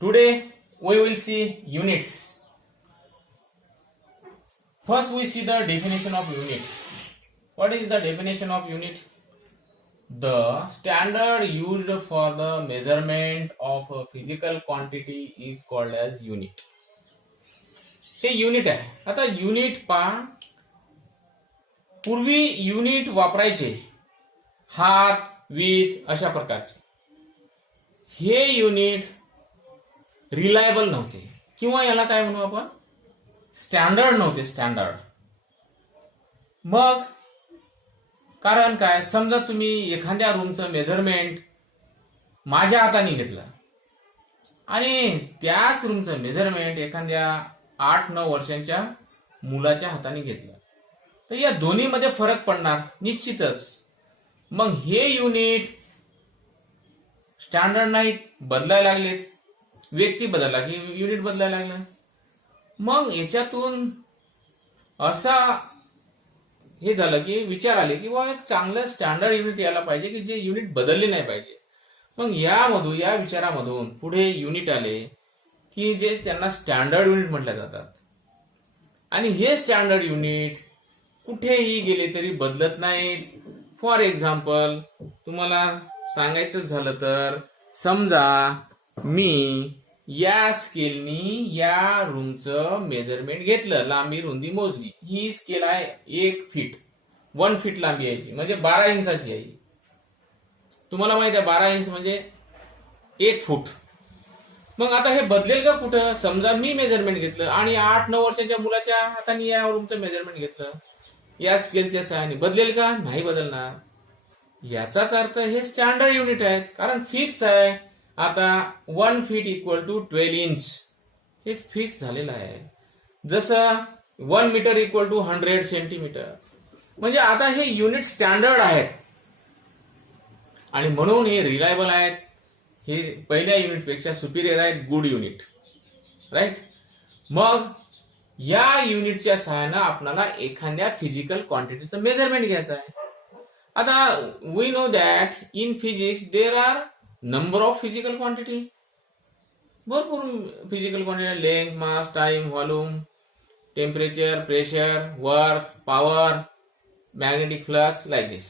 Today we will see units. First we see the definition of unit. What is the definition of unit? The standard used for the measurement of a physical quantity is called as unit. हे unit आहे. आता unit पहा, पूर्वी unit वापरायचे हात, वीत अशा प्रकारचे. हे युनिट रिलायबल नव्हते किंवा याला काय म्हणू आपण, स्टँडर्ड नव्हते. स्टँडर्ड मग कारण काय, समजा तुम्ही एखाद्या रूमचं मेजरमेंट माझ्या हाताने घेतलं आणि त्याच रूमचं मेजरमेंट एखाद्या 8-9 वर्षांच्या मुलाच्या हाताने घेतलं, तर या दोन्हीमध्ये फरक पडणार निश्चितच. मग हे युनिट स्टँडर्ड नाही, बदलायला लागलेत. व्यक्ती बदलला की युनिट बदलायला लागलं. मग याच्यातून असा हे झालं की विचार आले की बाबा एक चांगलं स्टँडर्ड युनिट यायला पाहिजे की जे युनिट बदलले नाही पाहिजे. मग या विचारामधून पुढे युनिट आले की जे त्यांना स्टँडर्ड युनिट म्हटले जातात. आणि हे स्टँडर्ड युनिट कुठेही गेले तरी बदलत नाहीत. फॉर एक्झाम्पल तुम्हाला सांगायचं झालं तर, समजा मी या स्केलनी या रूमचं मेजरमेंट घेतलं, लांबी रुंदी मोजली. ही स्केल आहे 1 फीट, 1 फीट लांबी यायची म्हणजे 12 इंचाची आहे. तुम्हाला माहित आहे 12 इंच म्हणजे 1 फूट. मग आता हे बदलेल का कुठं? समजा मी मेजरमेंट घेतलं आणि 8-9 वर्षाच्या मुलाच्या हाताने या रूमचं मेजरमेंट घेतलं, या स्केलच्या सहाय्याने बदलेल का? नाही बदलणार. याचाच अर्थ हे स्टँडर्ड युनिट आहेत, कारण फिक्स आहे. आता 1 फीट इक्वल टू 12 इंच हे फिक्स झालेलं आहे. जसं 1 मीटर इक्वल टू 100 सेंटीमीटर. म्हणजे आता हे युनिट स्टँडर्ड आहेत आणि म्हणून हे रिलायबल आहेत. हे पहिल्या युनिटपेक्षा सुपिरियर आहेत, गुड युनिट, राईट. मग या युनिटच्या सहाय्यानं आपल्याला एखाद्या फिजिकल क्वांटिटीचं मेजरमेंट घ्यायचं आहे. आता we know that in physics there are number of physical quantity. भरपूर physical quantity, length, mass, time, volume, temperature, pressure, work, power, magnetic flux, like this,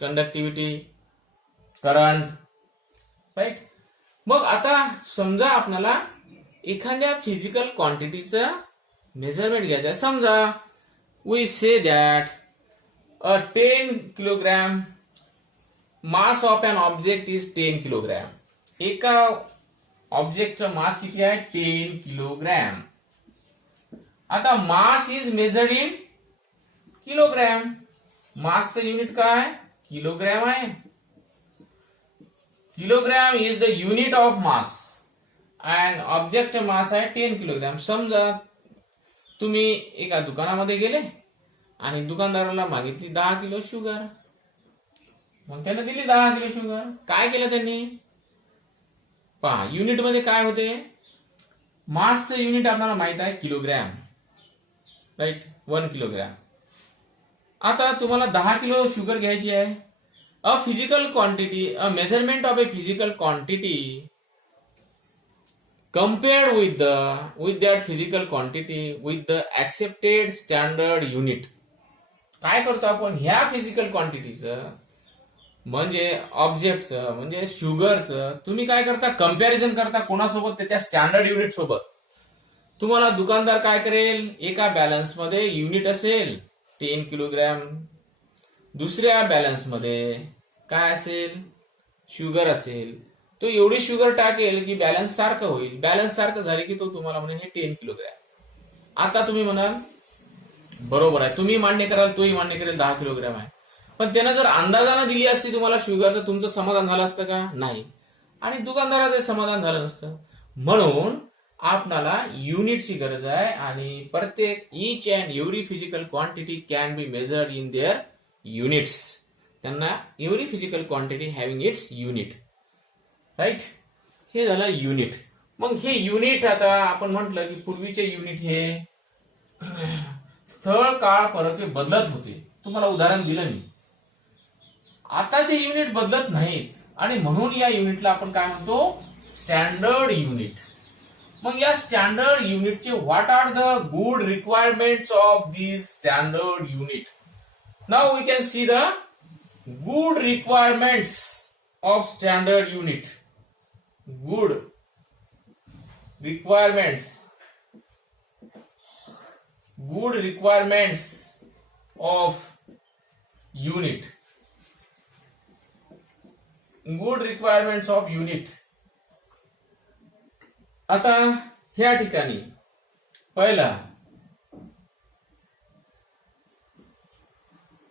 conductivity, current, right. मग आता समजा आपल्याला एखाद्या फिजिकल क्वांटिटीचं मेजरमेंट घ्यायचं आहे. समजा we say that a 10 kilogram mass of an object is 10 kilogram. एका ऑब्जेक्टचं मास किती आहे? 10 किलोग्रॅम. आता mass is measured in kilogram. मासचं युनिट काय? किलोग्रॅम आहे. Kilogram is the unit of mass and object mass आहे 10 किलोग्रॅम. समजा तुम्ही एका दुकानामध्ये गेले आणि दुकानदाराला मागितली 10 किलो शुगर. मग त्याने दिली 10 किलो शुगर. काय केलं त्यांनी? पहा, युनिट मध्ये काय होते? मासचं युनिट आपल्याला माहित आहे किलोग्रॅम, राईट, 1 किलोग्रॅम. आता तुम्हाला 10 किलो शुगर घ्यायची आहे. A physical quantity, a measurement of a physical quantity compared with that physical quantity with the accepted standard unit. काय करतो आपण? ह्या फिजिकल क्वांटिटीचं म्हणजे ऑब्जेक्टचं म्हणजे शुगरचं तुम्ही काय करता? कंपॅरिझन करता. कोणासोबत? त्याच्या स्टँडर्ड युनिट सोबत. तुम्हाला दुकानदार काय करेल? एका बॅलन्स मध्ये युनिट असेल 10 किलोग्रॅम, दुसऱ्या बॅलन्स मध्ये काय असेल? शुगर असेल. तो एवढी शुगर टाकेल की बॅलन्स सारखं होईल. बॅलन्स सारखं झाले की तो तुम्हाला म्हणे हे 10 किलोग्रॅम. आता तुम्ही म्हणाल बरोबर आहे, तुम्ही मान्य कराल, तोही मान्य करेल 10 किलोग्रॅम आहे. पण त्यानं जर अंदाजानं दिली असती तुम्हाला शुगर, तर तुमचं समाधान झालं असतं का? नाही. आणि दुकानदाराचं समाधान झालं नसतं. म्हणून आपल्याला युनिटची गरज आहे आणि प्रत्येक each and every physical quantity can be measured in their units. त्यांना every physical quantity having its unit, right. हे झालं युनिट. मग हे युनिट आता आपण म्हटलं की पूर्वीचे युनिट हे स्थळ काळ परत्वे बदलत होते. तुम्हाला उदाहरण दिलं मी. आताचे युनिट बदलत नाहीत आणि म्हणून या युनिटला आपण काय म्हणतो? Standard unit. मग या स्टँडर्ड युनिटचे what are the good requirements of this standard unit. Now we can see the good requirements of standard unit. Good requirements of unit. Good requirements of unit. आता ह्या ठिकाणी पहिला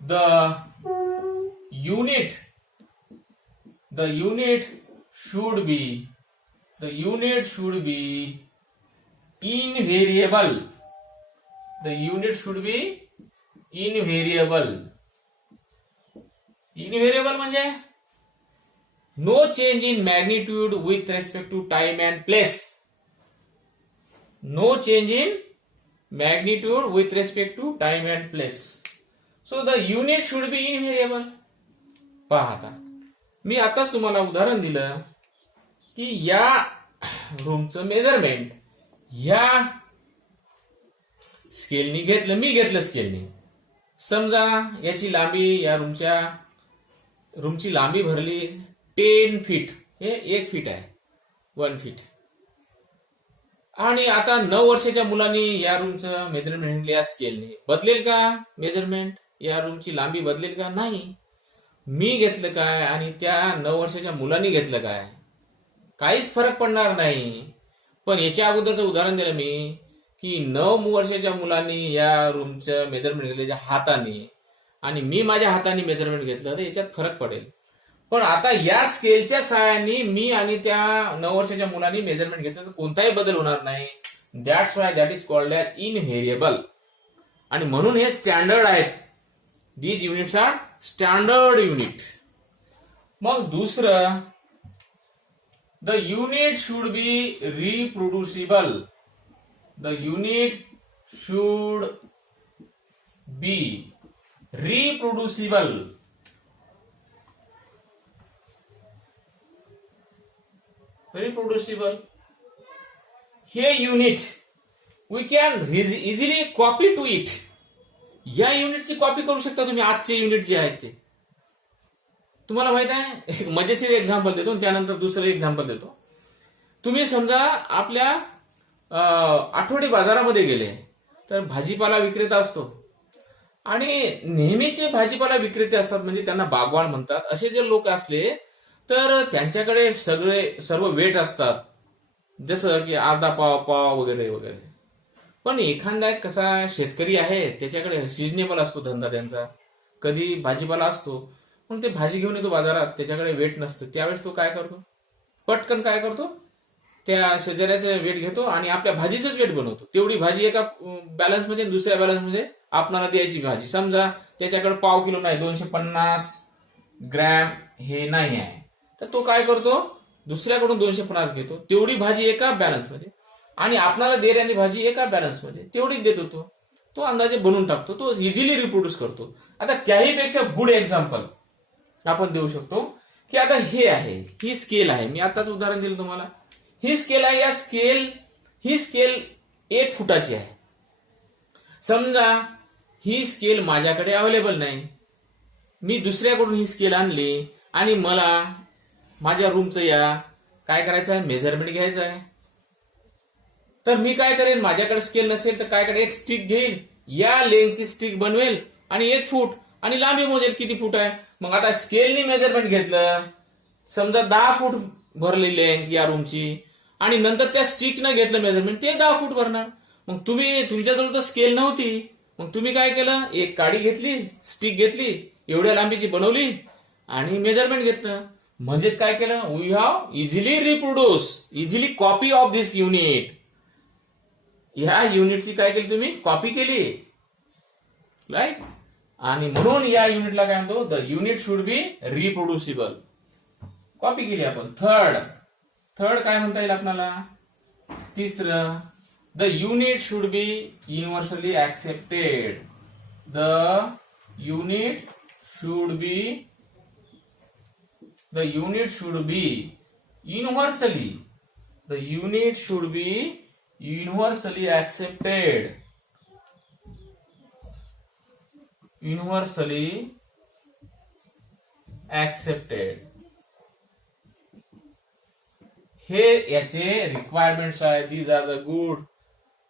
the unit should be invariable. The unit should be invariable. Invariable म्हणजे no change in magnitude with respect to time and place. No change in magnitude with respect to time and place. So the unit should be invariable. पहा आता मी आताच तुम्हाला उदाहरण दिलं की या रूमचं measurement या स्केलनी घेतलं. मी घेतलं स्केलनी. समजा याची लांबी या रूमची लांबी भरली 10 फीट. हे 1 फीट आहे. 1 फीट. आणि आता 9 वर्षाच्या मुलांनी या रूमचं मेजरमेंट घेतलं या स्केलनी. बदलेल का मेजरमेंट? या रूमची लांबी बदलेल का? नाही. मी घेतलं काय आणि त्या 9 वर्षाच्या मुलांनी घेतलं काय? काहीच फरक पडणार नाही. पण याच्या अगोदरचं उदाहरण दिलं मी की 9 वर्षाच्या मुलांनी या रूमचं मेजरमेंट घेतलं हाताने आणि मी माझ्या हाताने मेजरमेंट घेतलं तर याच्यात फरक पडेल. पण आता या स्केलच्या सहाय्याने मी आणि त्या 9 वर्षाच्या मुलांनी मेजरमेंट घेतलं तर कोणताही बदल होणार नाही. That's why that is called as invariable. आणि म्हणून हे स्टँडर्ड आहेत. These units are standard unit. मग दुसरं the unit should be reproducible. The unit should be reproducible. Reproducible. हे unit we can easily copy to it. या युनिटची copy करू शकता तुम्ही. आजचे युनिट जे आहेत ते तुम्हाला माहित आहे. एक मजेशीर एक्झाम्पल देतो त्यानंतर दुसरं एक्झाम्पल देतो. तुम्ही समजा आपल्या आठवडी बाजारामध्ये गेले तर भाजीपाला विक्रेता असतो आणि नेहमीचे भाजीपाला विक्रेते असतात म्हणजे त्यांना बागवान म्हणतात. असे जे लोक असले तर त्यांच्याकडे सर्व वेट असतात जसं की अर्धा पाव वगैरे वगैरे. पण एखादा कसा शेतकरी आहे त्याच्याकडे सिजनेबल असतो धंदा त्यांचा. कधी भाजीपाला असतो मग ते भाजी घेऊन येतो बाजारात. त्याच्याकडे वेट नसतं. त्यावेळेस तो काय करतो? पटकन काय करतो? त्या शेजाऱ्याचं वेट घेतो आणि आपल्या भाजीचंच वेट बनवतो. तेवढी भाजी एका बॅलन्समध्ये दुसऱ्या बॅलन्समध्ये आपणाला द्यायची भाजी. समजा त्याच्याकडे पाव किलो नाही 250 ग्रॅम हे नाही आहे तर तो काय करतो? दुसऱ्याकडून 250 घेतो. तेवढी भाजी एका बॅलन्समध्ये आणि आपणाला देण्याची भाजी एका बॅलन्समध्ये तेवढीच देतो. तो अंदाजे बनवून टाकतो. तो इझिली रिप्रोड्यूस करतो. आता त्याहीपेक्षा गुड एक्झाम्पल आपण देऊ शकतो की आता हे आहे. ही स्केल आहे. मी आताच उदाहरण दिलं तुम्हाला. ही स्केल आहे. ही स्केल 1 फुटाची आहे. समजा ही स्केल माझ्याकडे अवेलेबल नाही. मी दुसऱ्याकडून ही स्केल आणली आणि मला माझ्या रूमचं काय करायचं आहे? मेजरमेंट घ्यायचं आहे. तर मी काय करेन? माझ्याकडे स्केल नसेल तर काय करेन? एक स्टिक घेईल. या लेंथची स्टिक बनवेल आणि 1 फूट आणि लांबी मोजेल किती फूट आहे. मग आता स्केलनी मेजरमेंट घेतलं. समजा 10 फूट भरली लेंथ या रूमची आणि नंतर त्या स्टिकनं घेतलं मेजरमेंट ते 10 फूट भरणार. मग तुमच्याजवळ तर स्केल नव्हती. मग तुम्ही काय केलं? एक काडी घेतली, स्टिक घेतली, एवढ्या लांबीची बनवली आणि मेजरमेंट घेतलं. म्हणजेच काय केलं? We have easily reproduce, easily copy of this unit. ह्या युनिटची काय केली? तुम्ही कॉपी केली. राईट. आणि म्हणून या युनिटला काय म्हणतो? The unit should be reproducible. Copy केली आपण. थर्ड काय म्हणता येईल आपल्याला? तिसरं, the unit should be universally accepted. The unit should be universally the unit should be universally accepted. Universally accepted. हे याचे रिक्वायरमेंट्स आहेत. These are the good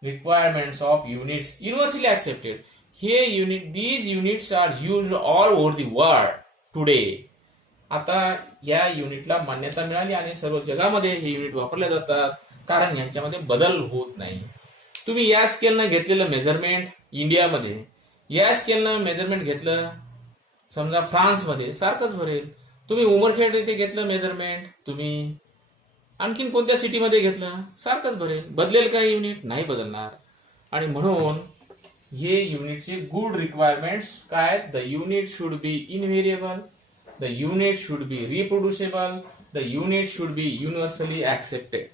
requirements of units. Universally accepted. हे unit, these units are used all over the world today. आता या युनिटला मान्यता मिळाली आणि सर्व जगामध्ये हे युनिट वापरले जातात, कारण यांच्यामध्ये बदल होत नाही. तुम्ही या स्केलनं घेतलेलं मेजरमेंट इंडियामध्ये, या स्केलनं मेजरमेंट घेतलं समजा फ्रान्समध्ये, सारखंच भरेल. तुम्ही उमरखेड इथे घेतलं मेजरमेंट, तुम्ही आणखीन कोणत्या सिटीमध्ये घेतलं, सारखंच भरेल. बदलेल का युनिट? नाही बदलणार. आणि म्हणून हे युनिटचे गुड रिक्वायरमेंट्स काय? The unit should be invariable, the unit should be reproducible, the unit should be universally accepted.